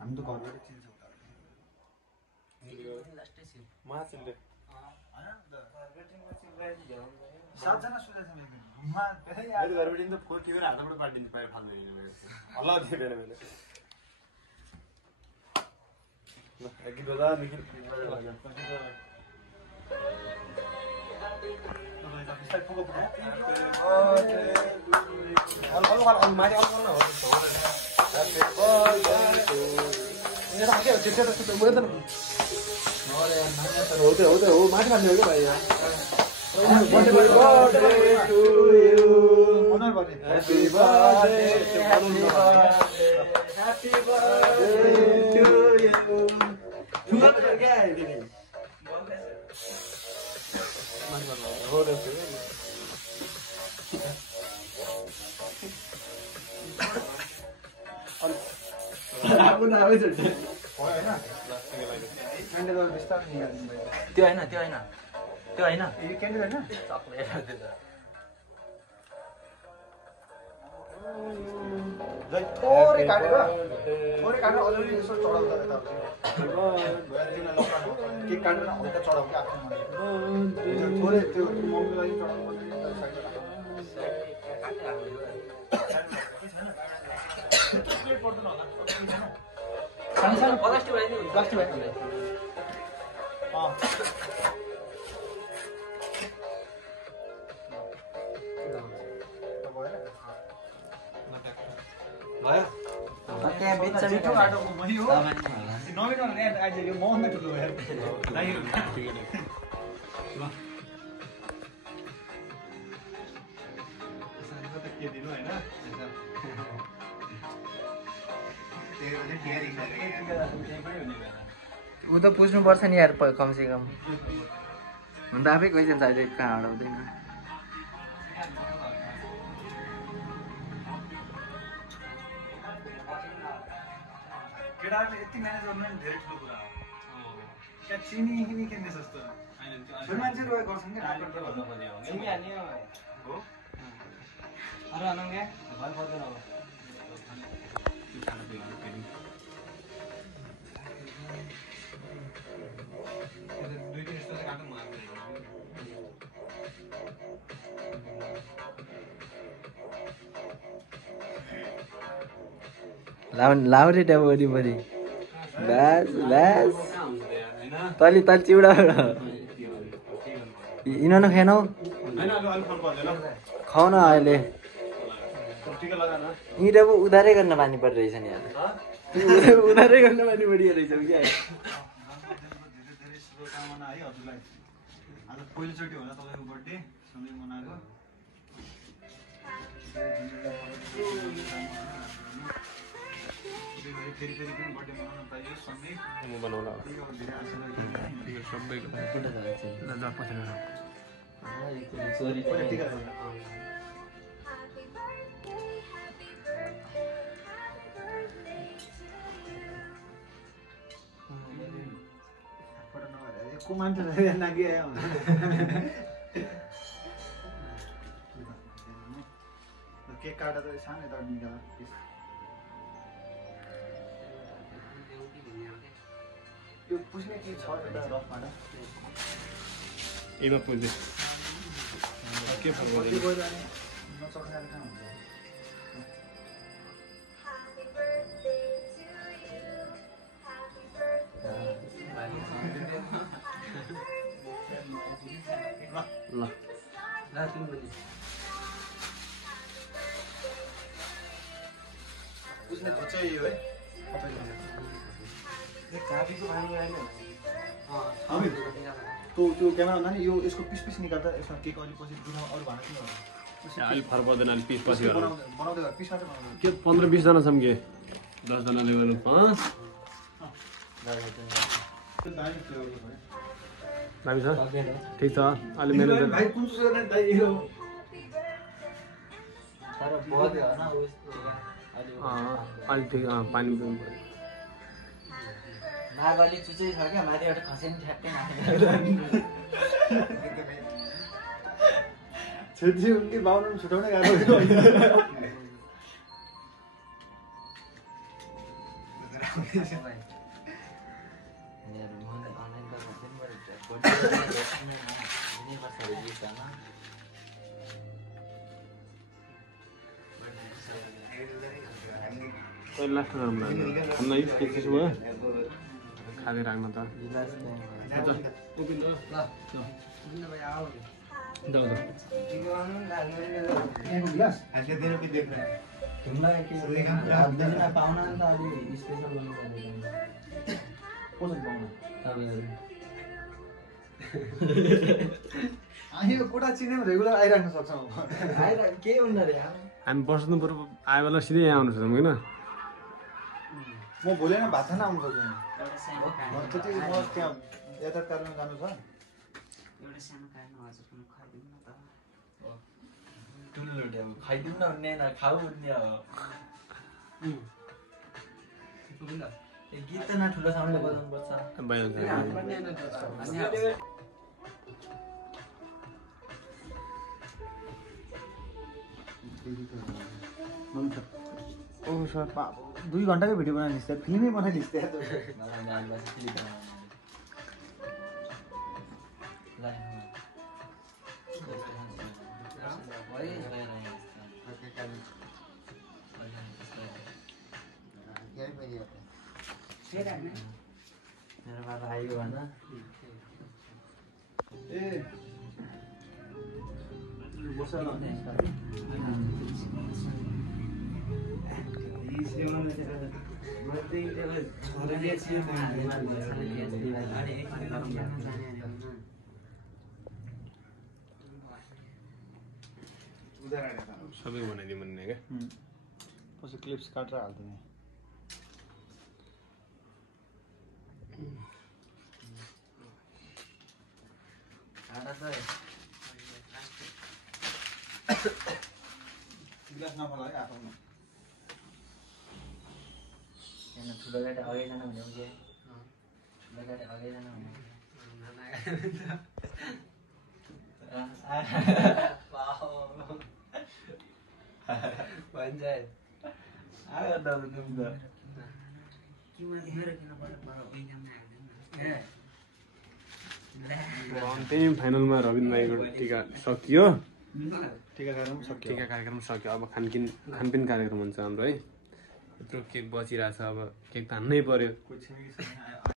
हम तो घरबाट चिन्छ उता माछिले सातजना सुझा छ घुममा त्यसै मेरो घरबाट त फोन टिपेर हातबाट पार्दिन्छ पाए फाल्दैन अल्लाह दे बेला बेला ल एक बजा निकल त्यो हैन त्यो हैन त्यो हैन ए क्यान्डल हैन चक्लेट थोरै काटेर अलिअलि यसो चढाउँदा यता केक काटेर हल्का चढाउ कि आफ्नो थोरै त्यो मम्मीको लागि चढाउनु सानो प्लास्टिक भयो नि प्लास्टिक भयो भयो त्यहाँ बेच्छ मिठो बाटोको मै हो नवीन आज यो महँगो ठुलो भयो के दिनु हैन ऊ त पुज्नु पर्छ नि यार कम से कम हुन त आफै गइजान्छ अहिले कहाँ हराउँदैन केटाहरूले यति म्यानेज गर्नु नि धेरै ठुलो कुरा हो क्या चिनी किनी किन्ने जस्तो छोरी मान्छेहरू गर्छन् क्या हो अरे अनङ्गे भइ पर्दैन अब लाउरे ट्याब वरिपरि ब्यास ब्यास तैँले तैँले चिउडा यिन नखानौ खाऊ न अहिले यी ट्याब उधारै गर्न बानी परिरहेछ नि यहाँ उधारै गर्न बानी परिरहेछ क्या धेरै शुभकामना है हजुरलाई आज पहिलोचोटि होला तपाईँको बर्थडे सधैँ मनाएको फेरि फेरि पनि बर्थडे मनाउन पाइयोस् सँगै म बनाउला धेरै आशा यो सबैको को मान्छे लागि केक काटेर सानो यता निकाल यो पुस्ने के छ एउटा रफमा एमा पुज्दै के फरक पर्दैन नचक्ने कहाँ हुन्छ उसने चाहिँ यो है त्यो क्यामेरा भन्दा नि यो यसको पिस पिस निकाल्दा यसमा केक अलि पछि दिनमा अरू भाँडा किन होला अलिक फरक पर्दैन अनि पिस पछि गरौँ बनाउँदै पिस मात्रै बनाउँदै के 15-20 जना छौँ के 10 जनाले गर्नु 5 दामी छ ठिक छ अलि म्यानेजर भाइ कुन चाहिँ गर्ने दाइ यो तर बहुत हो न उस अलि ठिक पानी पिउनु पर्यो नाग अलिक चुचै छ क्या माथिबाट खसेन ठ्याक्कै माथि छेत्री उनले बाउनु छुटाउनै गएको पहिला लास्ट गरौँ न हामीलाई त्यसो भयो खाँदै राख्न त पाहुना नि त अलि स्पेसल गर्नु यो कोटा चिने रेगुलर आइराख्न सक्छौँ के हुन्न रे हामी बस्नु पर्यो आयो बेला सिधै यहाँ आउनु सक्छौँ होइन म भोलि नै भात खान आउनु सक्छु त्यति म त्यहाँ यातायात कारणले जानु छ ठुलो रोटी अब खाइदिउँ न हुने न खाऊ हुने हो गीत त न ठुलो साउन्डले बजाउनु पर्छ ओ सर 2 घन्टाकै भिडियो बनाइलिस् त फिल्मै बनाइलिस् त मेरो बाबा आयो भन ए बस्छ सबै बनाइदिउँ भन्ने क्या पछि क्लिप्स काटेर हाल्दिने गिलास नफाला है आफ्नो ठुलो गाडी अगाडि जानु भने ठुलो गाडी अगाडि जानु भन्छ आयो दाजु तिमी त त्यही फाइनलमा रविन भाइको टिका सकियो टिका कार्यक्रम सक्यो टिका कार्यक्रम सक्यो अब खानपिन कार्यक्रम हुन्छ हाम्रो है यत्रो केक बचिरहेछ अब केक त हान्नै पर्यो